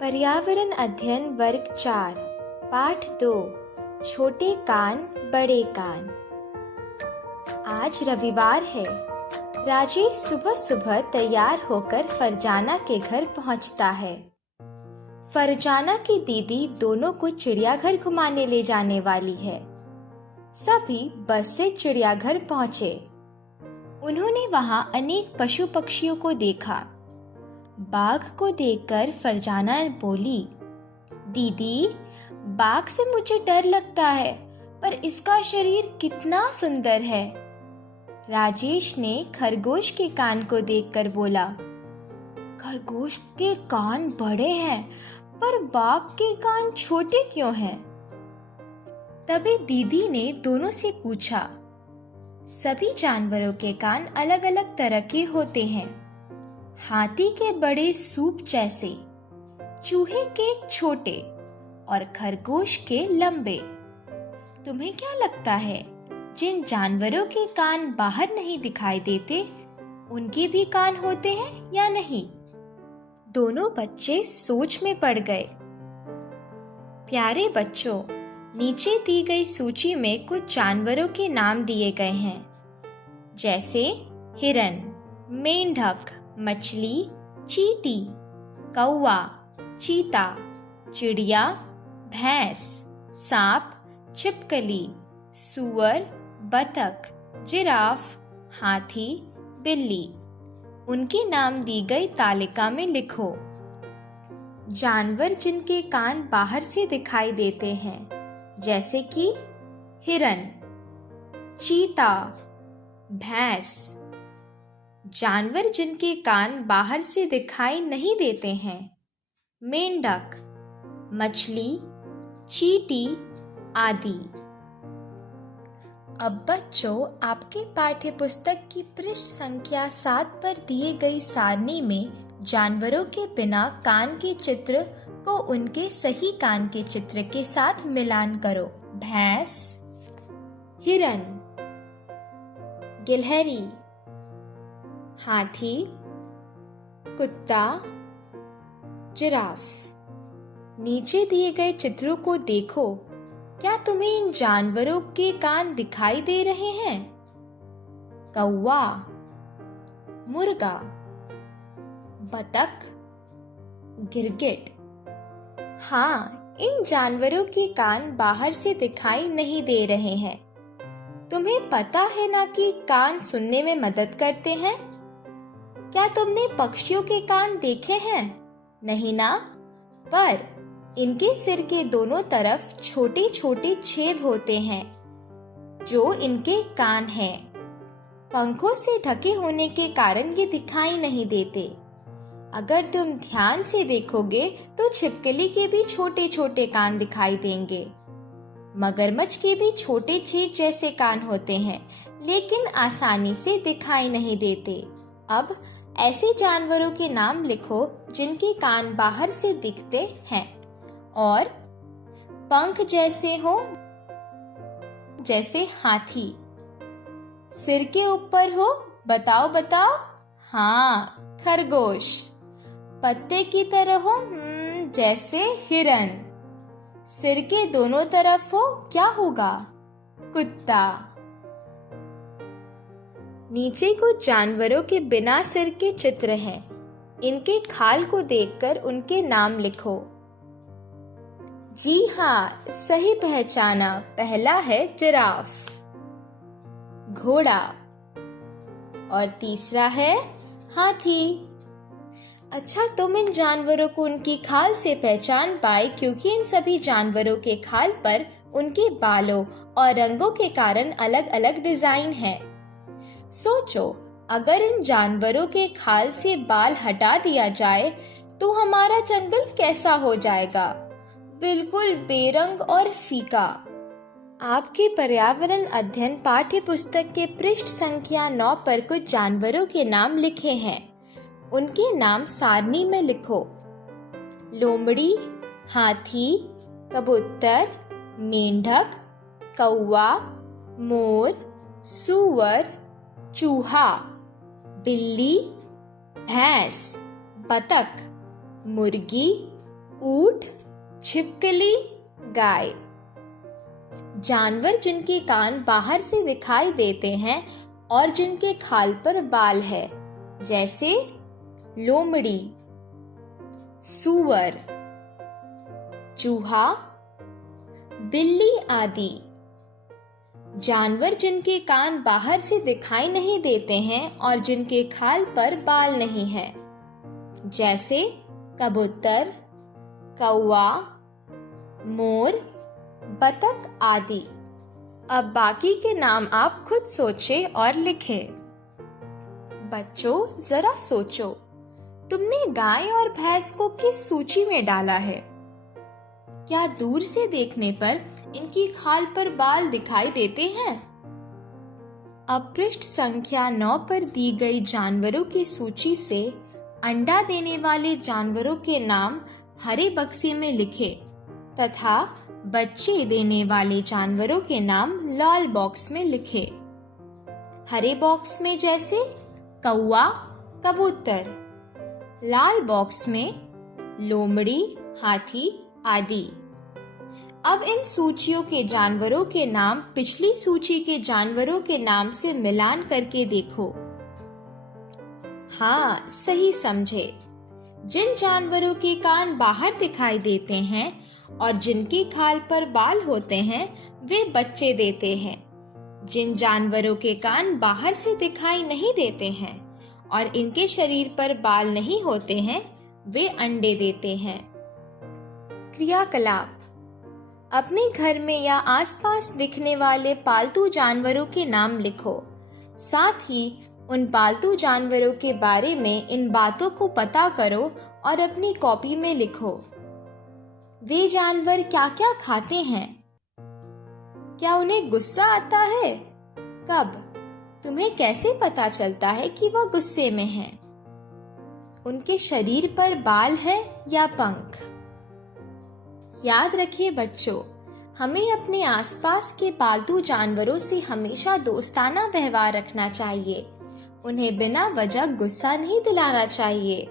पर्यावरण अध्ययन वर्ग 4 पाठ 2 छोटे कान बड़े कान। आज रविवार है। राजेश सुबह सुबह तैयार होकर फरजाना के घर पहुंचता है। फरजाना की दीदी दोनों को चिड़ियाघर घुमाने ले जाने वाली है। सभी बस से चिड़ियाघर पहुंचे। उन्होंने वहां अनेक पशु पक्षियों को देखा। बाघ को देखकर फरजाना बोली, दीदी, बाघ से मुझे डर लगता है, पर इसका शरीर कितना सुंदर है। राजेश ने खरगोश के कान को देखकर बोला, खरगोश के कान बड़े हैं, पर बाघ के कान छोटे क्यों हैं? तभी दीदी ने दोनों से पूछा, सभी जानवरों के कान अलग अलग तरह के होते हैं। हाथी के बड़े सूप जैसे, चूहे के छोटे और खरगोश के लंबे। तुम्हें क्या लगता है, जिन जानवरों के कान बाहर नहीं दिखाई देते, उनके भी कान होते हैं या नहीं? दोनों बच्चे सोच में पड़ गए। प्यारे बच्चों, नीचे दी गई सूची में कुछ जानवरों के नाम दिए गए हैं, जैसे हिरन, मेंढक, मछली, चींटी, कौवा, चीता, चिड़िया, भैंस, सांप, छिपकली, सूअर, बतख, जिराफ, हाथी, बिल्ली। उनके नाम दी गई तालिका में लिखो। जानवर जिनके कान बाहर से दिखाई देते हैं, जैसे कि हिरन, चीता, भैंस। जानवर जिनके कान बाहर से दिखाई नहीं देते हैं, मेंढक, मछली, चींटी आदि। अब बच्चों, आपके पाठ्य पुस्तक की पृष्ठ संख्या 7 पर दिए गई सारणी में जानवरों के बिना कान के चित्र को उनके सही कान के चित्र के साथ मिलान करो। भैंस, हिरन, गिलहरी, हाथी, कुत्ता, जिराफ। नीचे दिए गए चित्रों को देखो। क्या तुम्हें इन जानवरों के कान दिखाई दे रहे हैं? कौवा, मुर्गा, बतख, गिरगिट। हाँ, इन जानवरों के कान बाहर से दिखाई नहीं दे रहे हैं। तुम्हें पता है ना कि कान सुनने में मदद करते हैं? क्या तुमने पक्षियों के कान देखे हैं? नहीं ना? पर इनके सिर के दोनों तरफ छोटे छोटे छेद होते हैं, जो इनके कान हैं। पंखों से ढके होने के कारण ये दिखाई नहीं देते। अगर तुम ध्यान से देखोगे तो छिपकली के भी छोटे छोटे कान दिखाई देंगे। मगरमच्छ के भी छोटे छेद जैसे कान होते हैं, लेकिन आसानी से दिखाई नहीं देते। अब ऐसे जानवरों के नाम लिखो जिनके कान बाहर से दिखते हैं और पंख जैसे हो, जैसे हाथी। सिर के ऊपर हो, बताओ बताओ। हाँ, खरगोश। पत्ते की तरह हो, जैसे हिरन। सिर के दोनों तरफ हो, क्या होगा? कुत्ता। नीचे कुछ जानवरों के बिना सिर के चित्र हैं। इनके खाल को देखकर उनके नाम लिखो। जी हाँ, सही पहचाना। पहला है जिराफ, घोड़ा और तीसरा है हाथी। अच्छा, तुम इन जानवरों को उनकी खाल से पहचान पाए, क्योंकि इन सभी जानवरों के खाल पर उनके बालों और रंगों के कारण अलग अलग डिजाइन है। सोचो, अगर इन जानवरों के खाल से बाल हटा दिया जाए तो हमारा जंगल कैसा हो जाएगा? बिल्कुल बेरंग और फीका। आपके पर्यावरण अध्ययन पाठ्य पुस्तक के पृष्ठ संख्या 9 पर कुछ जानवरों के नाम लिखे हैं। उनके नाम सारणी में लिखो। लोमड़ी, हाथी, कबूतर, मेंढक, कौवा, मोर, सूअर, चूहा, बिल्ली, भैंस, बतख, मुर्गी, ऊंट, छिपकली, गाय। जानवर जिनके कान बाहर से दिखाई देते हैं और जिनके खाल पर बाल है, जैसे लोमड़ी, सूअर, चूहा, बिल्ली आदि। जानवर जिनके कान बाहर से दिखाई नहीं देते हैं और जिनके खाल पर बाल नहीं है, जैसे कबूतर, कौवा, मोर, बतख आदि। अब बाकी के नाम आप खुद सोचें और लिखें। बच्चों, जरा सोचो, तुमने गाय और भैंस को किस सूची में डाला है? क्या दूर से देखने पर इनकी खाल पर बाल दिखाई देते हैं? अब पृष्ठ संख्या 9 पर दी गई जानवरों की सूची से अंडा देने वाले जानवरों के नाम हरे बक्से में लिखें तथा बच्चे देने वाले जानवरों के नाम लाल बॉक्स में लिखें। हरे बॉक्स में जैसे कौवा, कबूतर, लाल बॉक्स में लोमड़ी, हाथी आदि। अब इन सूचियों के जानवरों के नाम पिछली सूची के जानवरों के नाम से मिलान करके देखो। हाँ, सही समझे। जिन जानवरों के कान बाहर दिखाई देते हैं और जिनके खाल पर बाल होते हैं, वे बच्चे देते हैं। जिन जानवरों के कान बाहर से दिखाई नहीं देते हैं और इनके शरीर पर बाल नहीं होते हैं, वे अंडे देते हैं। क्रियाकलाप: अपने घर में या आसपास दिखने वाले पालतू जानवरों के नाम लिखो। साथ ही उन पालतू जानवरों के बारे में इन बातों को पता करो और अपनी कॉपी में लिखो। वे जानवर क्या क्या खाते हैं? क्या उन्हें गुस्सा आता है? कब? तुम्हें कैसे पता चलता है कि वह गुस्से में हैं? उनके शरीर पर बाल हैं या पंख? याद रखिए बच्चों, हमें अपने आसपास के पालतू जानवरों से हमेशा दोस्ताना व्यवहार रखना चाहिए। उन्हें बिना वजह गुस्सा नहीं दिलाना चाहिए।